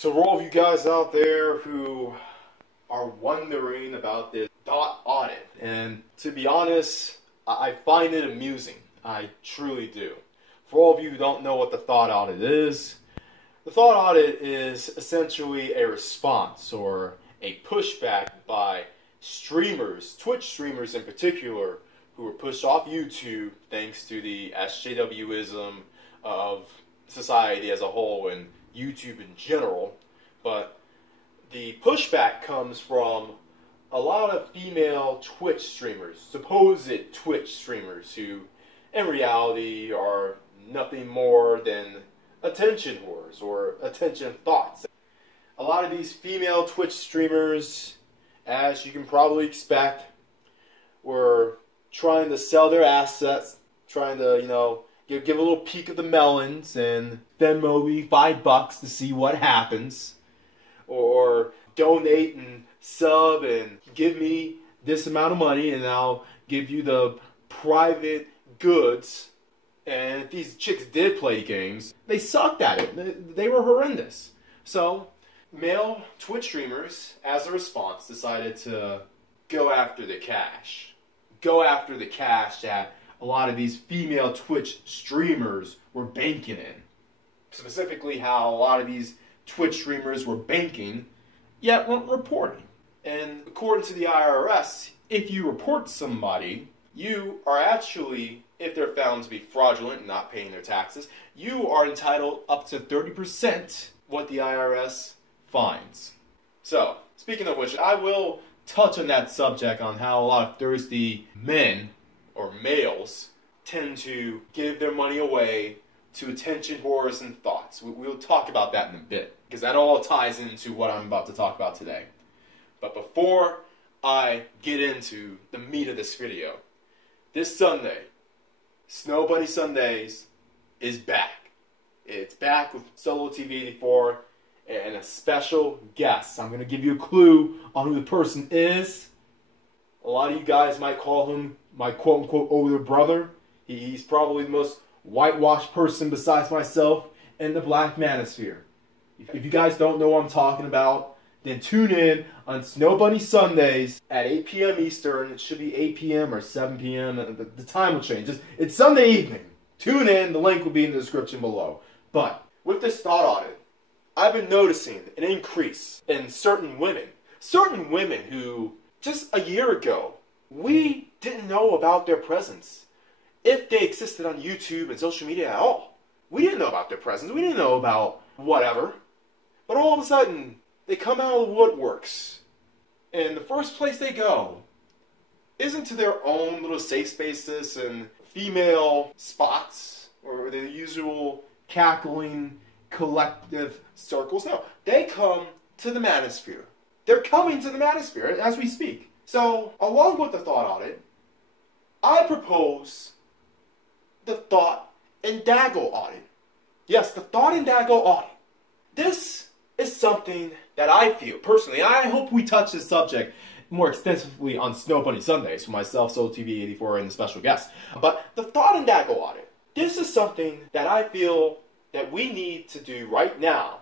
So for all of you guys out there who are wondering about this Thot audit, and to be honest, I find it amusing. I truly do. For all of you who don't know what the Thot audit is, the Thot audit is essentially a response or a pushback by streamers, Twitch streamers in particular, who were pushed off YouTube thanks to the SJWism of society as a whole and YouTube in general. But the pushback comes from a lot of female Twitch streamers, supposed Twitch streamers, who in reality are nothing more than attention whores or attention thots. A lot of these female Twitch streamers, as you can probably expect, were trying to sell their assets, trying to, give a little peek of the melons and Venmo me $5 to see what happens, or donate and sub and give me this amount of money and I'll give you the private goods. And if these chicks did play games, they sucked at it. They were horrendous. So male Twitch streamers, as a response, decided to go after the cash. Go after the cash that a lot of these female Twitch streamers were banking in. Specifically how a lot of these Twitch streamers were banking, yet weren't reporting. And according to the IRS, if you report somebody, you are actually, if they're found to be fraudulent and not paying their taxes, you are entitled up to 30% what the IRS fines. So, speaking of which, I will touch on that subject on how a lot of thirsty men or males tend to give their money away to attention whores and thots. We'll talk about that in a bit, because that all ties into what I'm about to talk about today. But before I get into the meat of this video, this Sunday, Snowbunny Sundays is back. It's back with Solo TV 84 and a special guest. I'm going to give you a clue on who the person is. A lot of you guys might call him my quote-unquote older brother. He's probably the most whitewashed person besides myself in the black manosphere. If you guys don't know what I'm talking about, then tune in on Snowbunny Sundays at 8 p.m. Eastern. It should be 8 p.m. or 7 p.m. The time will change. It's Sunday evening. Tune in. The link will be in the description below. But with this Thot audit, I've been noticing an increase in certain women. Certain women who, just a year ago, we didn't know about their presence, if they existed on YouTube and social media at all. We didn't know about their presence. We didn't know about whatever. But all of a sudden, they come out of the woodworks. And the first place they go isn't to their own little safe spaces and female spots or the usual cackling collective circles. No, they come to the manosphere. They're coming to the manosphere as we speak. So, along with the Thot audit, I propose the Thot and Daggle audit. Yes, the Thot and Daggle audit. This is something that I feel, personally, I hope we touch this subject more extensively on Snowbunny Sundays for myself, Solo TV 84, and the special guest. But the Thot and Daggle audit, this is something that I feel that we need to do right now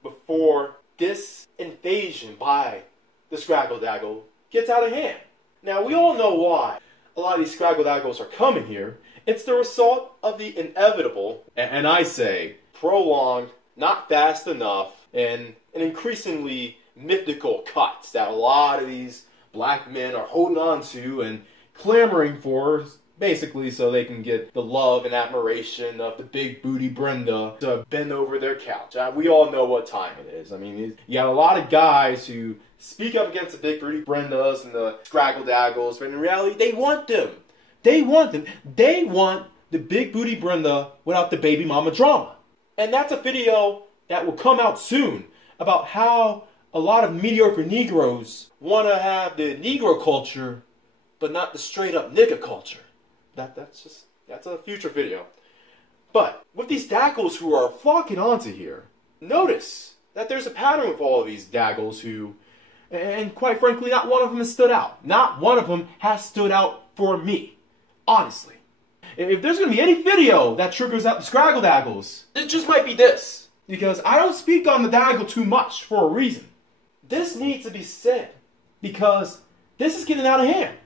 before this invasion by the Scraggle Daggle gets out of hand. Now, we all know why a lot of these Scraggle Daggles are coming here. It's the result of the inevitable, and I say prolonged, not fast enough, and an increasingly mythical cuts that a lot of these black men are holding on to and clamoring for, basically so they can get the love and admiration of the big booty Brenda to bend over their couch. We all know what time it is. I mean, you got a lot of guys who speak up against the big booty Brendas and the Scraggle Daggles, but in reality, they want them. They want them. They want the big booty Brenda without the baby mama drama. And that's a video that will come out soon about how a lot of mediocre Negroes want to have the Negro culture, but not the straight up nigga culture. That's a future video. But with these Daggles who are flocking onto here, notice that there's a pattern with all of these Daggles who, and quite frankly, not one of them has stood out. Not one of them has stood out for me. Honestly. If there's going to be any video that triggers out the Scraggle Daggles, it just might be this. Because I don't speak on the Daggle too much for a reason. This needs to be said because this is getting out of hand.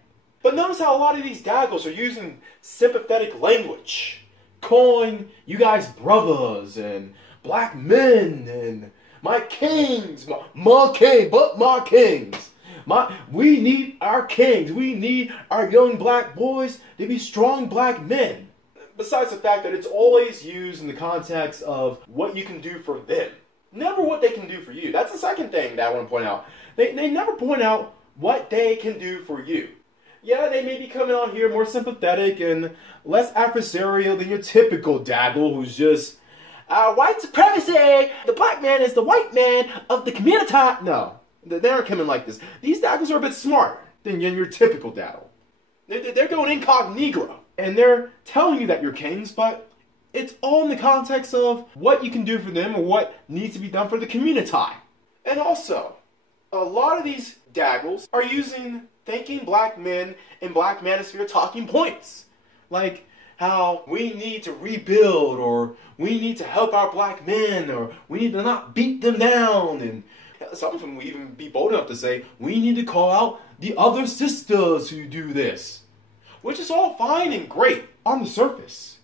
But notice how a lot of these Daggles are using sympathetic language. Calling you guys brothers and black men and my kings, my kings. We need our kings. We need our young black boys to be strong black men. Besides the fact that it's always used in the context of what you can do for them. Never what they can do for you. That's the second thing that I want to point out. They never point out what they can do for you. Yeah, they may be coming on here more sympathetic and less adversarial than your typical Daggle who's just, white supremacy! The black man is the white man of the community. No, they aren't coming like this. These Daggles are a bit smarter than your typical Daggle. They're going incognito. And they're telling you that you're kings, but it's all in the context of what you can do for them or what needs to be done for the community. And also, a lot of these Daggles are using thinking black men and black manosphere talking points. Like how we need to rebuild, or we need to help our black men, or we need to not beat them down. And some of them will even be bold enough to say, we need to call out the other sisters who do this. Which is all fine and great on the surface.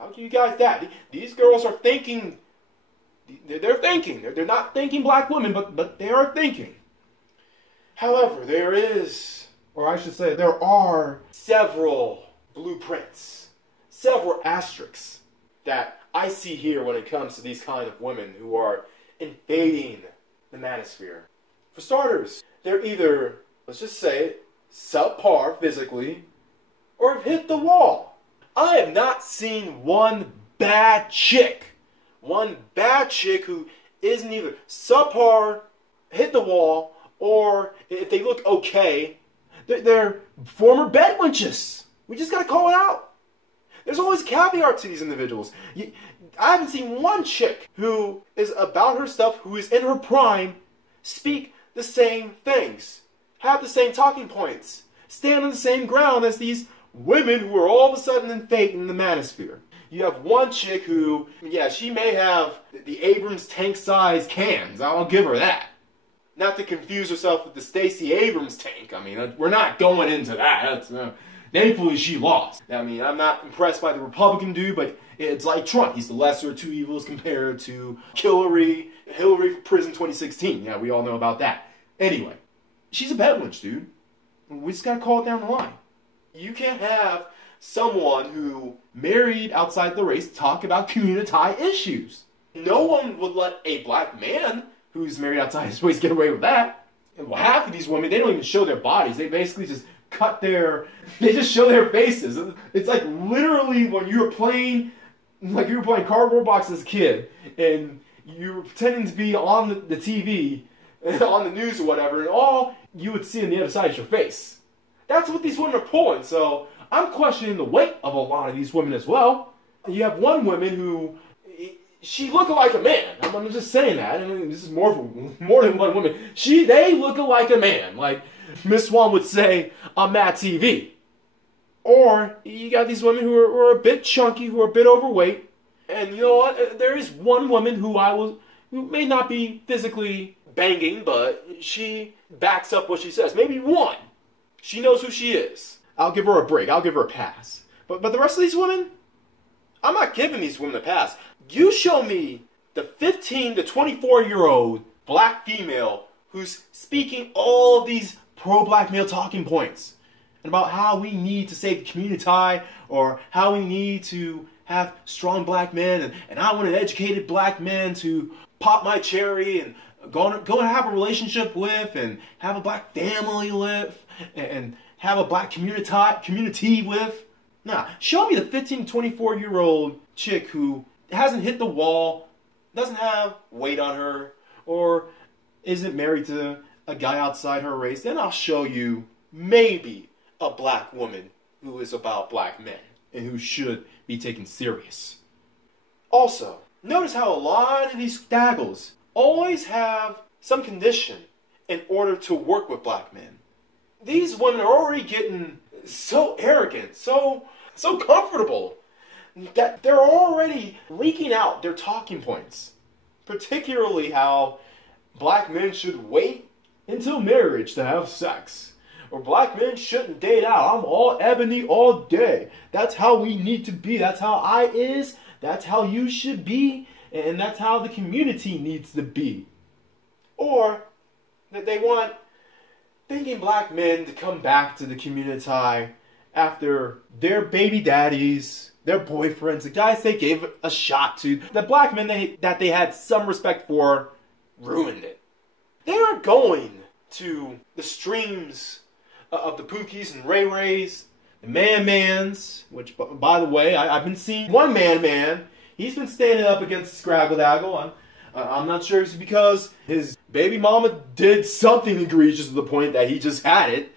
I'll give you guys that. These girls are thinking, they're thinking. They're not thinking black women, but they are thinking. However, there is, or I should say, there are several blueprints, several asterisks that I see here when it comes to these kind of women who are invading the manosphere. For starters, they're either, let's just say it, subpar physically, or have hit the wall. I have not seen one bad chick who isn't either subpar, hit the wall, or if they look okay, they're former bed wenches. We just gotta call it out. There's always a caveat to these individuals. I haven't seen one chick who is about her stuff, who is in her prime, speak the same things, have the same talking points, stand on the same ground as these women who are all of a sudden invading the manosphere. You have one chick who, yeah, she may have the Abrams tank-sized cans. I'll give her that. Not to confuse herself with the Stacey Abrams tank. I mean, we're not going into that. Thankfully, she lost. I mean, I'm not impressed by the Republican dude, but it's like Trump. He's the lesser of two evils compared to Hillary for prison 2016. Yeah, we all know about that. Anyway, she's a bedwitch, dude. We just gotta call it down the line. You can't have someone who married outside the race talk about community issues. No one would let a black man who's married outside his race get away with that. And well, half of these women, they don't even show their bodies. They basically just they just show their faces. It's like literally when you were playing, like you were playing cardboard box as a kid, and you were pretending to be on the TV, on the news or whatever, and all you would see on the other side is your face. That's what these women are pulling, so I'm questioning the weight of a lot of these women as well. You have one woman who, she look like a man. I'm just saying that. I mean, this is more than one woman. They look like a man, like Miss Swan would say on Mad TV. Or you got these women who are a bit chunky, who are a bit overweight, and you know what? There is one woman who may not be physically banging, but she backs up what she says. Maybe one. She knows who she is. I'll give her a break. I'll give her a pass. But the rest of these women, I'm not giving these women a pass. You show me the 15 to 24-year-old black female who's speaking all of these pro-black male talking points and about how we need to save the community or how we need to have strong black men and I want an educated black man to pop my cherry and go and have a relationship with and have a black family with and have a black community with. Nah, show me the 15 to 24-year-old chick who hasn't hit the wall, doesn't have weight on her, or isn't married to a guy outside her race. Then I'll show you maybe a black woman who is about black men and who should be taken serious. Also, notice how a lot of these Daggles always have some condition in order to work with black men. These women are already getting so arrogant, so comfortable, that they're already leaking out their talking points. Particularly how black men should wait until marriage to have sex. Or black men shouldn't date out. I'm all ebony all day. That's how we need to be. That's how I is. That's how you should be. And that's how the community needs to be. Or that they want thinking black men to come back to the community after their baby daddies, their boyfriends, the guys they gave a shot to, the black men that they had some respect for, ruined it. They aren't going to the streams of the Pookies and Ray Rays, the Man-Mans, which, by the way, I've been seeing one Man-Man. He's been standing up against Scraggle Daggle. I'm not sure if it's because his baby mama did something egregious to the point that he just had it,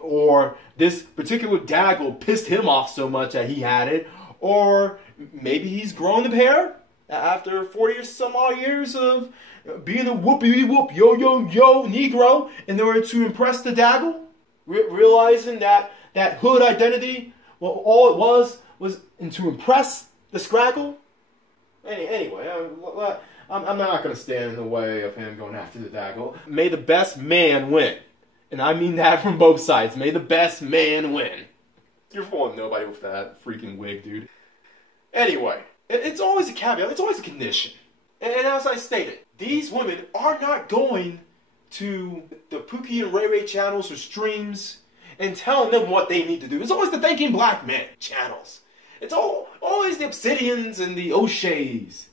or this particular Daggle pissed him off so much that he had it, or maybe he's grown the pair after 40 or some odd years of being a whoopity-whoop, yo-yo-yo Negro in order to impress the Daggle, realizing that hood identity, well, all it was to impress the Scraggle. Anyway, I'm not going to stand in the way of him going after the Daggle. May the best man win. And I mean that from both sides. May the best man win. You're fooling nobody with that freaking wig, dude. Anyway, it's always a caveat. It's always a condition. And as I stated, these women are not going to the Pookie and Ray Ray channels or streams and telling them what they need to do. It's always the Thinking Black Men channels. It's always the Obsidians and the O'Sheas.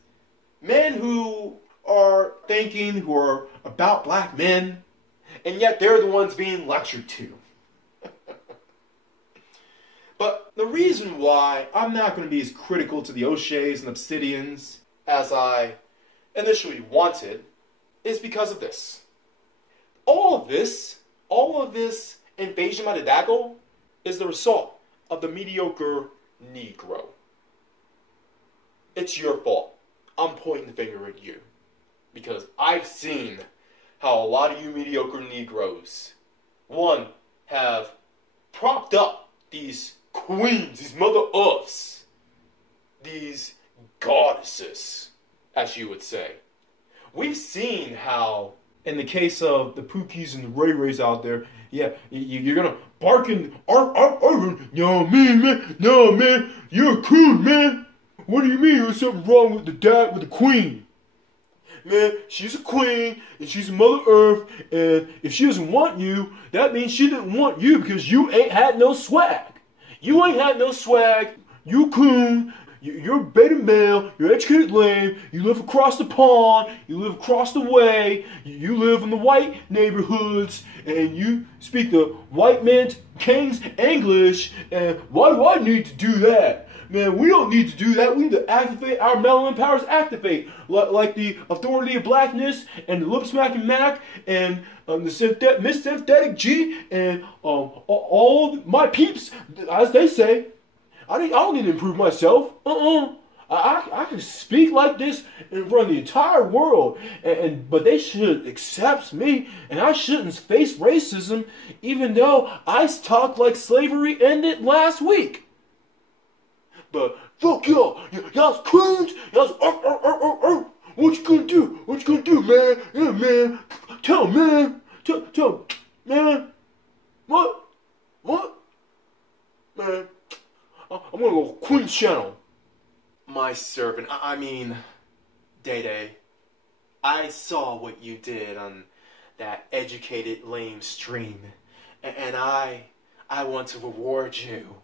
Men who are thinking, who are about black men, and yet they're the ones being lectured to. But the reason why I'm not going to be as critical to the O'Sheas and Obsidians as I initially wanted is because of this. All of this invasion by the Daggle is the result of the mediocre Negro. It's your fault. I'm pointing the finger at you. Because I've seen how a lot of you mediocre Negroes, one, have propped up these queens, these mother ofs, these goddesses, as you would say. We've seen how, in the case of the Pookies and the Ray Rays out there, yeah, you're gonna bark and no man, you're a coon, man. What do you mean there's something wrong with the queen? Man, she's a queen, and she's a Mother Earth, and if she doesn't want you, that means she didn't want you because you ain't had no swag. You ain't had no swag, you coon, you're beta male, you're educated lame, you live across the pond, you live across the way, you live in the white neighborhoods, and you speak the white man's king's English, and why do I need to do that? Man, we don't need to do that. We need to activate our melanin powers. Activate like the authority of blackness and the lip smacking Mac and the synthetic G and all my peeps, as they say. I don't need to improve myself. I can speak like this in front of the entire world, but they should accept me, and I shouldn't face racism, even though I talked like slavery ended last week. But fuck y'all, y'all's coons, y'all's what you gonna do? What you gonna do, man? Yeah, man. Tell man, tell man. What? Man, I'm gonna go Queen's channel. My servant, I mean, Day-Day, I saw what you did on that educated lame stream, and I want to reward you.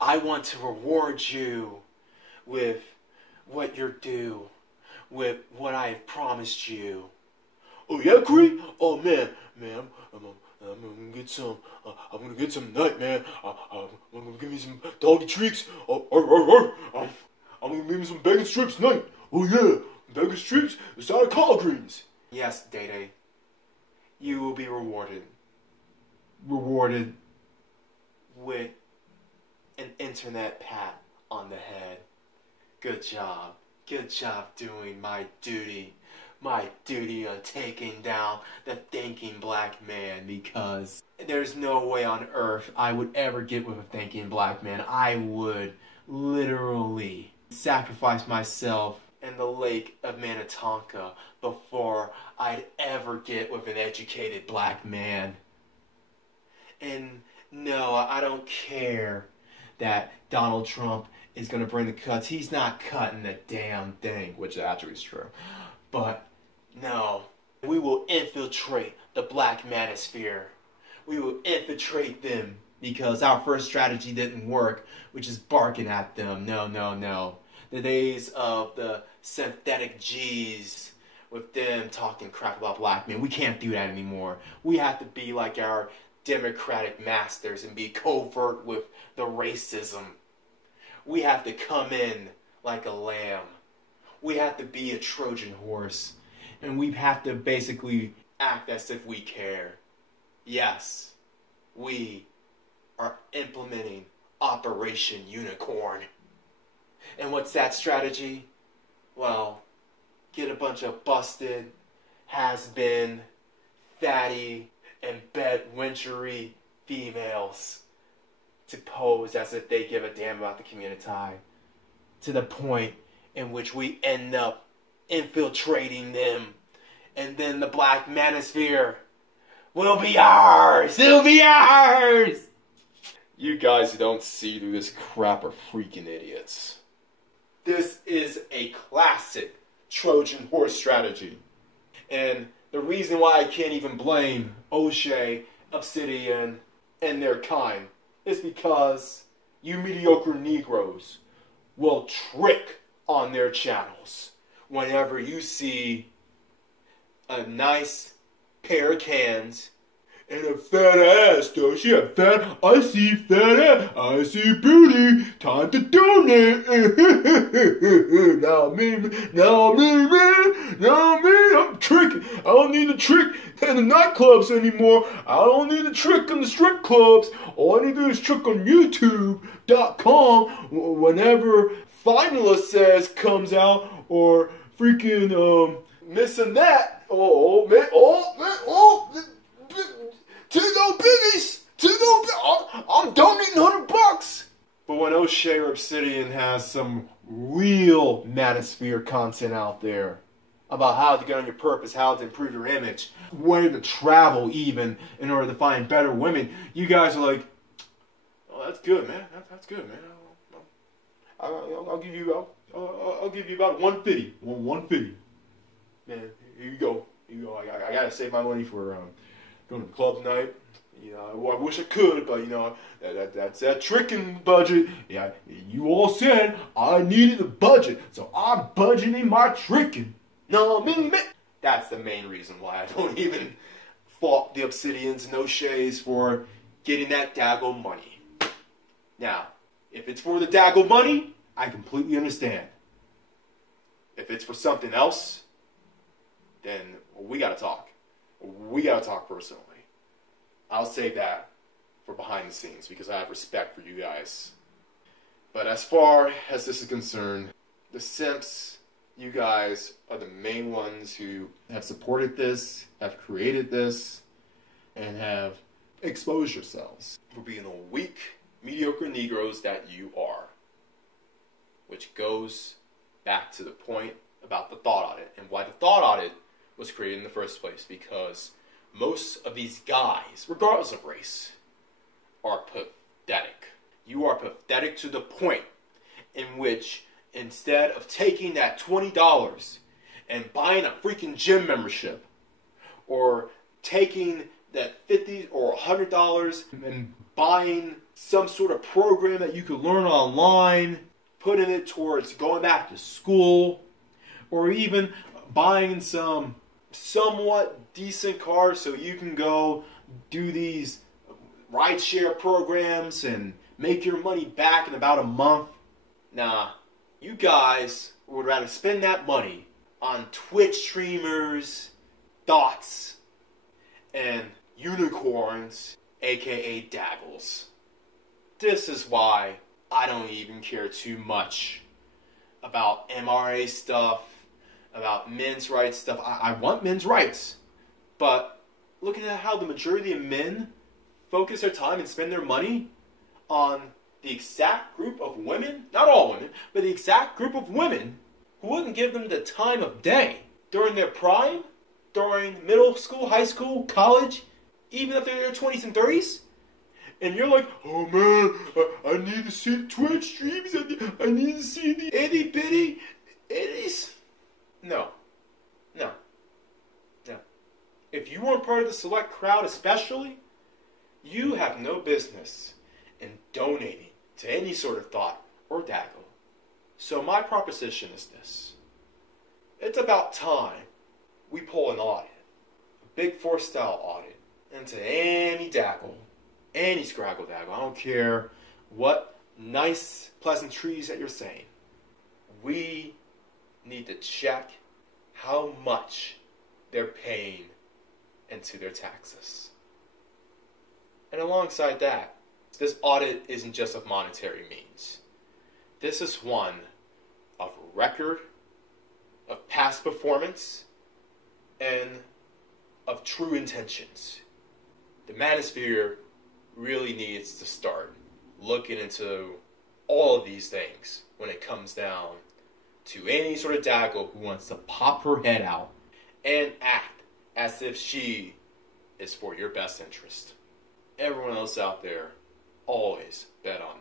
I want to reward you with what you're due, with what I have promised you. Oh yeah, Cree? Oh man, I'm gonna get some. I'm gonna get some tonight, man. I'm gonna give me some doggy treats. I'm gonna give me some bacon strips tonight. Oh yeah, bacon strips, a side of collard greens. Yes, Day-Day, you will be rewarded. Rewarded with an internet pat on the head. Good job. Good job doing my duty. My duty on taking down the thinking black man, because there's no way on earth I would ever get with a thinking black man. I would literally sacrifice myself in the lake of Minnetonka before I'd ever get with an educated black man. And no, I don't care that Donald Trump is going to bring the cuts. He's not cutting a damn thing, which actually is true. But no, we will infiltrate the black manosphere. We will infiltrate them because our first strategy didn't work, which is barking at them. No, no, no. The days of the synthetic G's with them talking crap about black men, we can't do that anymore. We have to be like our democratic masters and be covert with the racism. We have to come in like a lamb. We have to be a Trojan horse. And we have to basically act as if we care. Yes, we are implementing Operation Unicorn. And what's that strategy? Well, get a bunch of busted, has-been, fatty, and bedwenchery females to pose as if they give a damn about the community, to the point in which we end up infiltrating them, and then the black manosphere will be ours! It'll be ours! You guys who don't see through this crap are freaking idiots. This is a classic Trojan horse strategy. And the reason why I can't even blame O'Shea, Obsidian, and their kind is because you mediocre Negroes will trick on their channels whenever you see a nice pair of cans and a fat ass, though. She a fat, I see fat ass, I see beauty, time to donate. Now me, I'm tricking. I don't need to trick in the nightclubs anymore. I don't need to trick in the strip clubs. All I need to do is trick on YouTube.com whenever Finalist Says comes out, or freaking, Missing That. To go biggies! I'm donating $100! But when O'Shea or Obsidian has some real manosphere content out there about how to get on your purpose, how to improve your image, where to travel even in order to find better women, you guys are like, oh, that's good, man. That's good, man. I'll give you about 150. 150. Man, here you go. I gotta save my money for going to the club tonight. You know, I wish I could, but you know, that's that tricking budget. Yeah, you all said I needed a budget, so I'm budgeting my tricking. No, man. That's the main reason why I don't even fault the Obsidians and O'Sheas for getting that Daggle money. Now, if it's for the Daggle money, I completely understand. If it's for something else, then we gotta talk. We gotta talk personally. I'll save that for behind the scenes because I have respect for you guys. But as far as this is concerned, the simps, you guys are the main ones who have supported this, have created this, and have exposed yourselves for being the weak, mediocre Negroes that you are. Which goes back to the point about the Thot Audit and why the Thot Audit was created in the first place, because most of these guys, regardless of race, are pathetic. You are pathetic to the point in which instead of taking that $20 and buying a freaking gym membership, or taking that $50 or $100 and buying some sort of program that you could learn online, putting it towards going back to school, or even buying some somewhat decent car so you can go do these rideshare programs and make your money back in about a month. Nah, you guys would rather spend that money on Twitch streamers, Thots, and unicorns, aka Daggles. This is why I don't even care too much about MRA stuff, about men's rights stuff. I want men's rights, but looking at how the majority of men focus their time and spend their money on the exact group of women, not all women, but the exact group of women who wouldn't give them the time of day during their prime, during middle school, high school, college, even up to their 20s and 30s. And you're like, oh man, I need to see the Twitch streams, I need to see the itty bitty itties. No. If you weren't part of the select crowd especially, you have no business in donating to any sort of Thot or Daggle. So my proposition is this. It's about time we pull an audit, a Big Four style audit, into any Daggle, any Scraggle Daggle. I don't care what nice pleasantries that you're saying. We need to check how much they're paying into their taxes. And alongside that, this audit isn't just of monetary means. This is one of record, of past performance, and of true intentions. The manosphere really needs to start looking into all of these things when it comes down to any sort of Daggle who wants to pop her head out and act as if she is for your best interest. Everyone else out there, always bet on